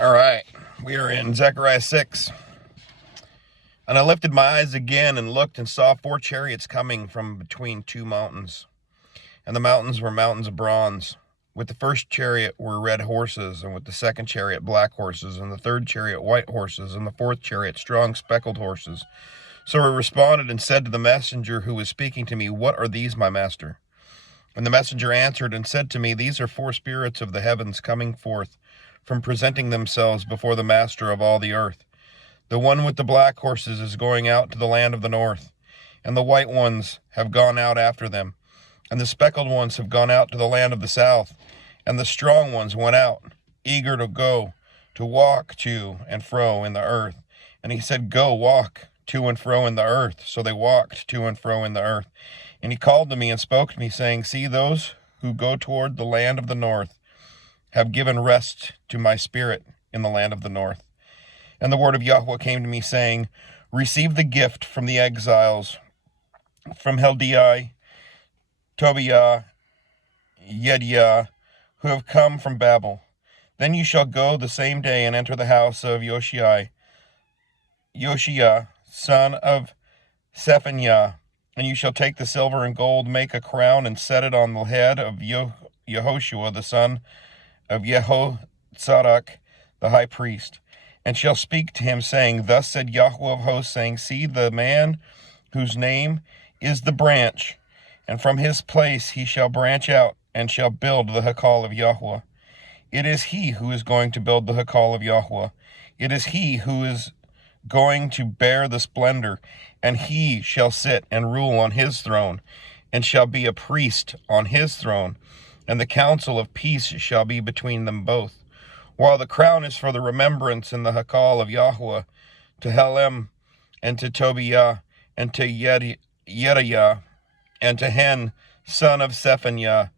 All right, we are in Zechariah 6. And I lifted my eyes again and looked and saw 4 chariots coming from between 2 mountains. And the mountains were mountains of bronze. With the first chariot were red horses, and with the second chariot black horses, and the third chariot white horses, and the fourth chariot strong speckled horses. So I responded and said to the messenger who was speaking to me, "What are these, my master?" And the messenger answered and said to me, "These are 4 spirits of the heavens coming forth from presenting themselves before the master of all the earth. The one with the black horses is going out to the land of the north, and the white ones have gone out after them, and the speckled ones have gone out to the land of the south, and the strong ones went out, eager to go, to walk to and fro in the earth." And he said, "Go, walk to and fro in the earth." So they walked to and fro in the earth. And he called to me and spoke to me, saying, "See, those who go toward the land of the north have given rest to my spirit in the land of the north." And the word of Yahweh came to me, saying, "Receive the gift from the exiles, from Heldai, Tobiah, Yediah, who have come from Babel. Then you shall go the same day and enter the house of Yoshiah, son of Zephaniah, and you shall take the silver and gold, make a crown, and set it on the head of Yehoshua, the son of Jehozadak, the high priest, and shall speak to him, saying, Thus said Yahweh of hosts, saying, See the man whose name is the branch, and from his place he shall branch out, and shall build the Hekal of Yahweh. It is he who is going to build the Hekal of Yahweh. It is he who is going to bear the splendor, and he shall sit and rule on his throne, and shall be a priest on his throne, and the counsel of peace shall be between them both. While the crown is for the remembrance in the Hekal of Yahweh, to Helem, and to Tobiah, and to Yediah, and to Hen, son of Zephaniah,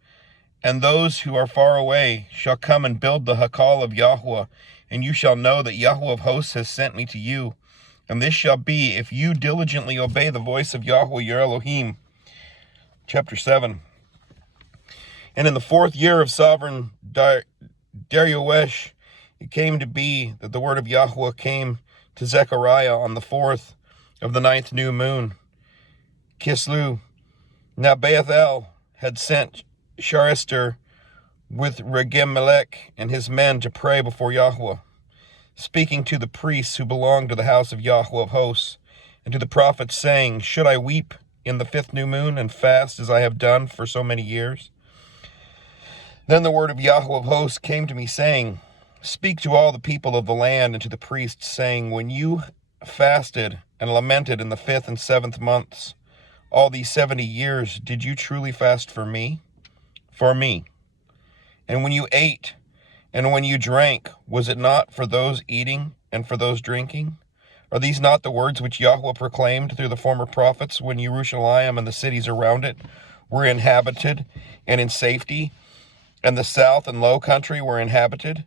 and those who are far away shall come and build the Hekal of Yahweh, and you shall know that Yahweh of hosts has sent me to you. And this shall be if you diligently obey the voice of Yahweh your Elohim. Chapter 7. And in the 4th year of sovereign Dariush, it came to be that the word of Yahweh came to Zechariah on the 4th of the 9th new moon, Kislev. Now Beethel had sent Sharister with Regem-melech and his men to pray before Yahweh, speaking to the priests who belonged to the house of Yahweh of hosts, and to the prophets, saying, Should I weep in the 5th new moon and fast as I have done for so many years? Then the word of Yahweh of hosts came to me, saying, Speak to all the people of the land and to the priests, saying, When you fasted and lamented in the 5th and 7th months, all these 70 years, did you truly fast for me? For me. And when you ate and when you drank, was it not for those eating and for those drinking? Are these not the words which Yahweh proclaimed through the former prophets when Jerusalem and the cities around it were inhabited and in safety, and the south and low country were inhabited?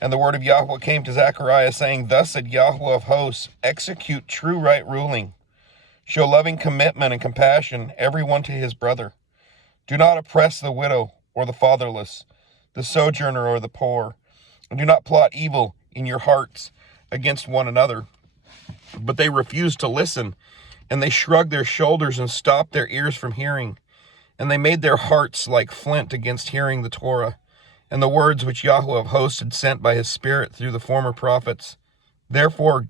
And the word of Yahweh came to Zechariah, saying, Thus said Yahweh of hosts, Execute true right ruling. Show loving commitment and compassion, every one to his brother. Do not oppress the widow or the fatherless, the sojourner or the poor, and do not plot evil in your hearts against one another. But they refused to listen, and they shrugged their shoulders and stopped their ears from hearing. And they made their hearts like flint against hearing the Torah, and the words which Yahweh of hosts had sent by his Spirit through the former prophets. Therefore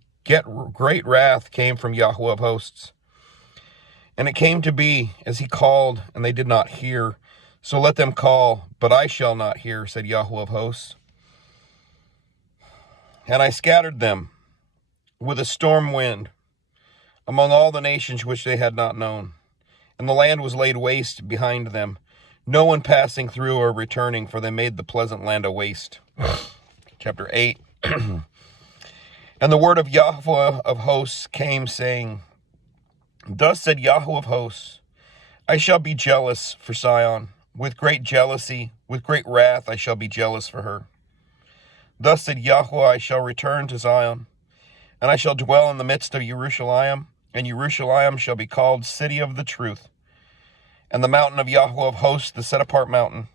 great wrath came from Yahweh of hosts. And it came to be, as he called, and they did not hear. So let them call, but I shall not hear, said Yahweh of hosts. And I scattered them with a storm wind among all the nations which they had not known. And the land was laid waste behind them, no one passing through or returning, for they made the pleasant land a waste. Chapter 8. And the word of Yahweh of hosts came, saying, Thus said Yahweh of hosts, I shall be jealous for Sion. With great jealousy, with great wrath, I shall be jealous for her. Thus said Yahweh, I shall return to Zion, and I shall dwell in the midst of Jerusalem, and Jerusalem shall be called City of the Truth, and the mountain of Yahweh of hosts, the set-apart mountain.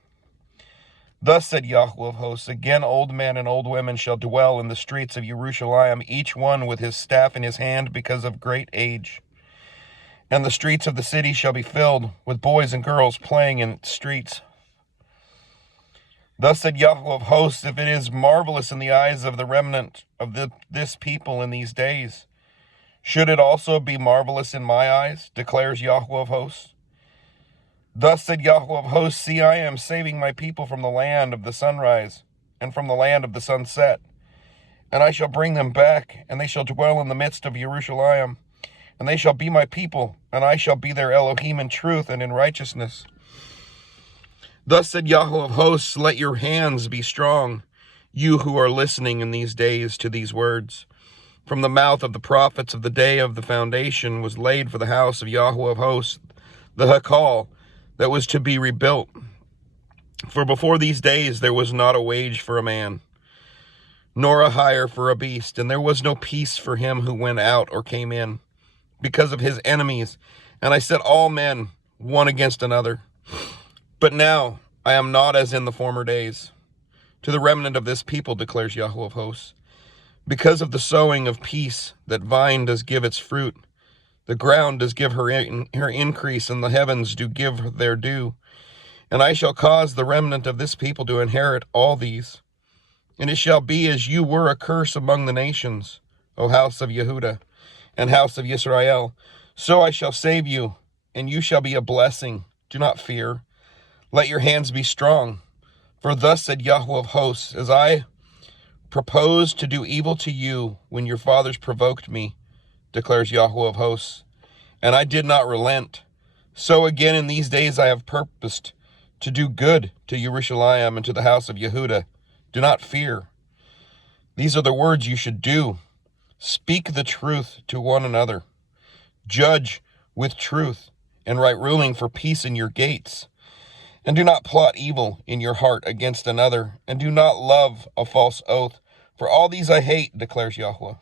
Thus said Yahweh of hosts, again old men and old women shall dwell in the streets of Jerusalem, each one with his staff in his hand because of great age. And the streets of the city shall be filled with boys and girls playing in its streets. Thus said Yahweh of hosts, if it is marvelous in the eyes of the remnant of this people in these days, should it also be marvelous in my eyes, declares Yahweh of hosts? Thus said Yahweh of hosts, see, I am saving my people from the land of the sunrise and from the land of the sunset. And I shall bring them back, and they shall dwell in the midst of Jerusalem. And they shall be my people, and I shall be their Elohim in truth and in righteousness. Thus said Yahweh of hosts, let your hands be strong, you who are listening in these days to these words. From the mouth of the prophets of the day of the foundation was laid for the house of Yahweh of hosts, the Hakal, that was to be rebuilt. For before these days there was not a wage for a man, nor a hire for a beast, and there was no peace for him who went out or came in, because of his enemies. And I set all men one against another. But now I am not as in the former days. To the remnant of this people, declares Yahweh of hosts, because of the sowing of peace, that vine does give its fruit. The ground does give her increase, and the heavens do give their due. And I shall cause the remnant of this people to inherit all these. And it shall be as you were a curse among the nations, O house of Yehuda and house of Israel. So I shall save you, and you shall be a blessing. Do not fear. Let your hands be strong. For thus said Yahweh of hosts, as I proposed to do evil to you when your fathers provoked me, declares Yahweh of hosts, and I did not relent. So again in these days I have purposed to do good to Jerusalem and to the house of Yehuda. Do not fear. These are the words you should do. Speak the truth to one another. Judge with truth, and right ruling for peace in your gates. And do not plot evil in your heart against another, and do not love a false oath. For all these I hate, declares Yahweh.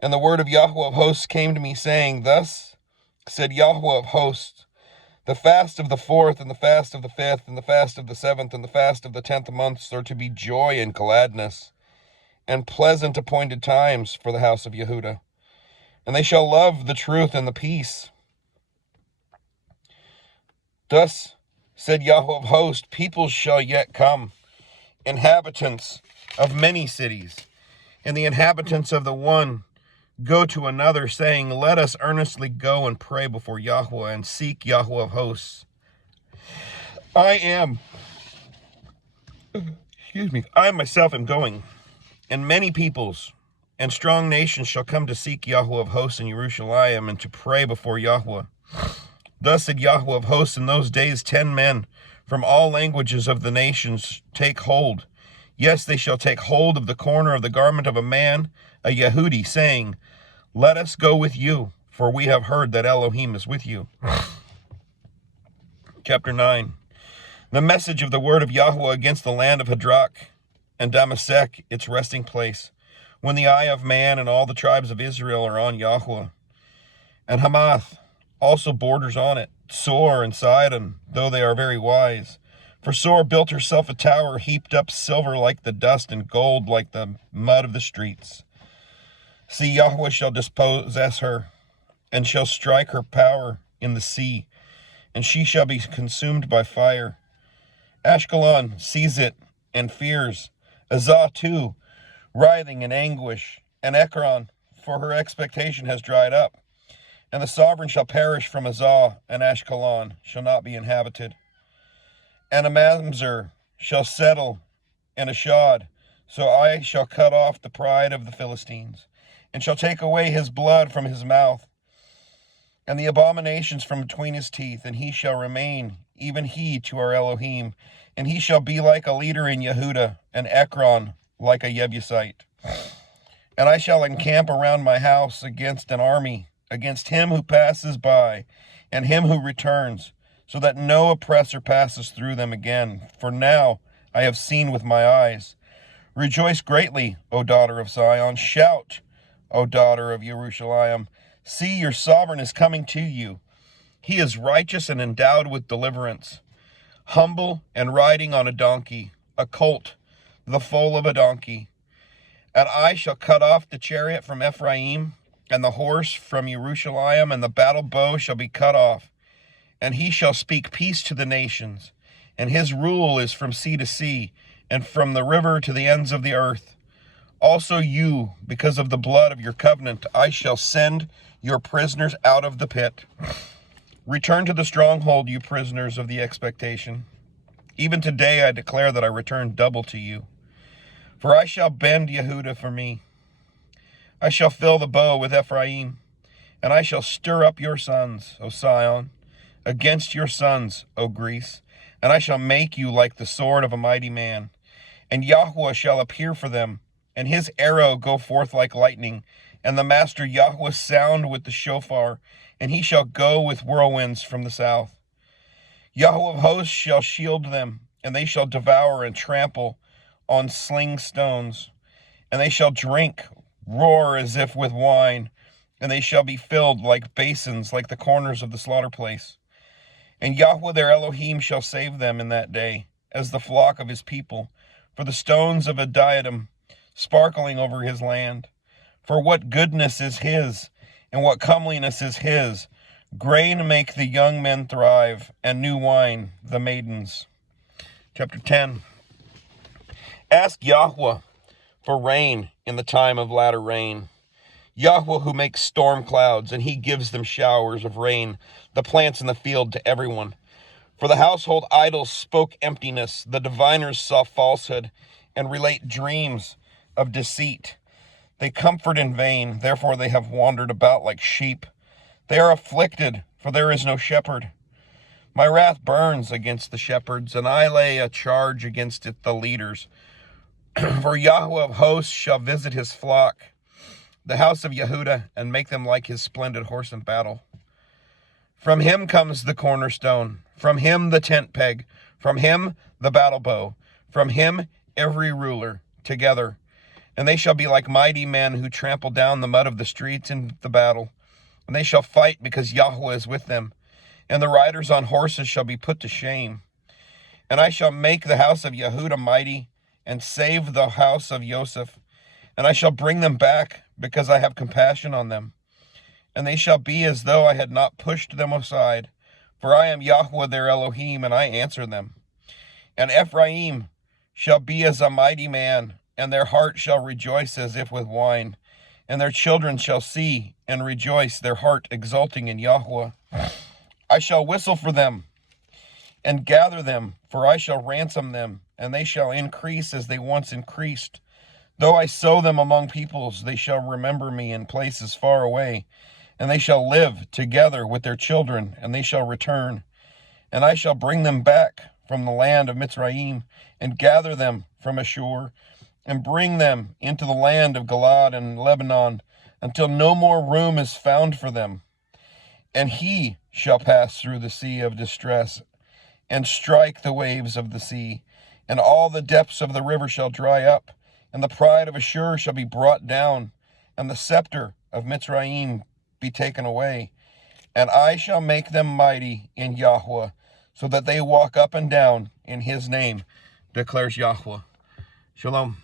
And the word of Yahweh of hosts came to me, saying, thus said Yahweh of hosts, the fast of the 4th, and the fast of the 5th, and the fast of the 7th, and the fast of the 10th months are to be joy and gladness, and pleasant appointed times for the house of Yehuda. And they shall love the truth and the peace. Thus said Yahweh of hosts, peoples shall yet come, inhabitants of many cities, and the inhabitants of the one go to another, saying, let us earnestly go and pray before Yahweh and seek Yahweh of hosts. I myself am going, and many peoples and strong nations shall come to seek Yahweh of hosts in Jerusalem and to pray before Yahweh. Thus said Yahweh of hosts, in those days 10 men from all languages of the nations take hold. Yes, they shall take hold of the corner of the garment of a man, a Yehudi, saying, let us go with you, for we have heard that Elohim is with you. Chapter 9. The message of the word of Yahweh against the land of Hadrach and Damasek, its resting place, when the eye of man and all the tribes of Israel are on Yahweh. And Hamath also borders on it, Sor and Sidon, though they are very wise. For Sor built herself a tower, heaped up silver like the dust and gold like the mud of the streets. See, Yahweh shall dispossess her, and shall strike her power in the sea, and she shall be consumed by fire. Ashkelon sees it and fears, Azah too, writhing in anguish, and Ekron, for her expectation has dried up. And the sovereign shall perish from Azah, and Ashkelon shall not be inhabited. And a Mamzer shall settle in Ashdod, so I shall cut off the pride of the Philistines, and shall take away his blood from his mouth, and the abominations from between his teeth, and he shall remain, even he, to our Elohim, and he shall be like a leader in Yehuda, and Ekron like a Jebusite. And I shall encamp around my house against an army, against him who passes by, and him who returns, so that no oppressor passes through them again. For now I have seen with my eyes. Rejoice greatly, O daughter of Zion. Shout, O daughter of Jerusalem. See, your sovereign is coming to you. He is righteous and endowed with deliverance, humble and riding on a donkey, a colt, the foal of a donkey. And I shall cut off the chariot from Ephraim, and the horse from Jerusalem, and the battle bow shall be cut off. And he shall speak peace to the nations, and his rule is from sea to sea, and from the river to the ends of the earth. Also you, because of the blood of your covenant, I shall send your prisoners out of the pit. Return to the stronghold, you prisoners of the expectation. Even today I declare that I return double to you. For I shall bend Yehudah for me. I shall fill the bow with Ephraim, and I shall stir up your sons, O Sion, against your sons, O Greece, and I shall make you like the sword of a mighty man. And Yahweh shall appear for them, and his arrow go forth like lightning, and the master Yahweh sound with the shofar, and he shall go with whirlwinds from the south. Yahweh of hosts shall shield them, and they shall devour and trample on sling stones. And they shall drink, roar as if with wine, and they shall be filled like basins, like the corners of the slaughter place. And Yahweh their Elohim shall save them in that day, as the flock of his people, for the stones of a diadem, sparkling over his land. For what goodness is his, and what comeliness is his. Grain make the young men thrive, and new wine the maidens. Chapter 10. Ask Yahweh for rain in the time of latter rain. Yahweh who makes storm clouds, and he gives them showers of rain, the plants in the field to everyone. For the household idols spoke emptiness, the diviners saw falsehood, and relate dreams of deceit. They comfort in vain, therefore they have wandered about like sheep. They are afflicted, for there is no shepherd. My wrath burns against the shepherds, and I lay a charge against it, the leaders. For Yahweh of hosts shall visit his flock, the house of Yehudah, and make them like his splendid horse in battle. From him comes the cornerstone, from him the tent peg, from him the battle bow, from him every ruler together. And they shall be like mighty men who trample down the mud of the streets in the battle. And they shall fight because Yahweh is with them. And the riders on horses shall be put to shame. And I shall make the house of Yehudah mighty, and save the house of Joseph. And I shall bring them back, because I have compassion on them. And they shall be as though I had not pushed them aside. For I am Yahweh their Elohim, and I answer them. And Ephraim shall be as a mighty man, and their heart shall rejoice as if with wine. And their children shall see and rejoice, their heart exulting in Yahweh. I shall whistle for them and gather them, for I shall ransom them, and they shall increase as they once increased. Though I sow them among peoples, they shall remember me in places far away, and they shall live together with their children, and they shall return. And I shall bring them back from the land of Mitzrayim, and gather them from Ashur, and bring them into the land of Gilad and Lebanon, until no more room is found for them. And he shall pass through the sea of distress, and strike the waves of the sea, and all the depths of the river shall dry up, and the pride of Ashur shall be brought down, and the scepter of Mitzrayim be taken away. And I shall make them mighty in Yahweh, so that they walk up and down in his name, declares Yahweh. Shalom.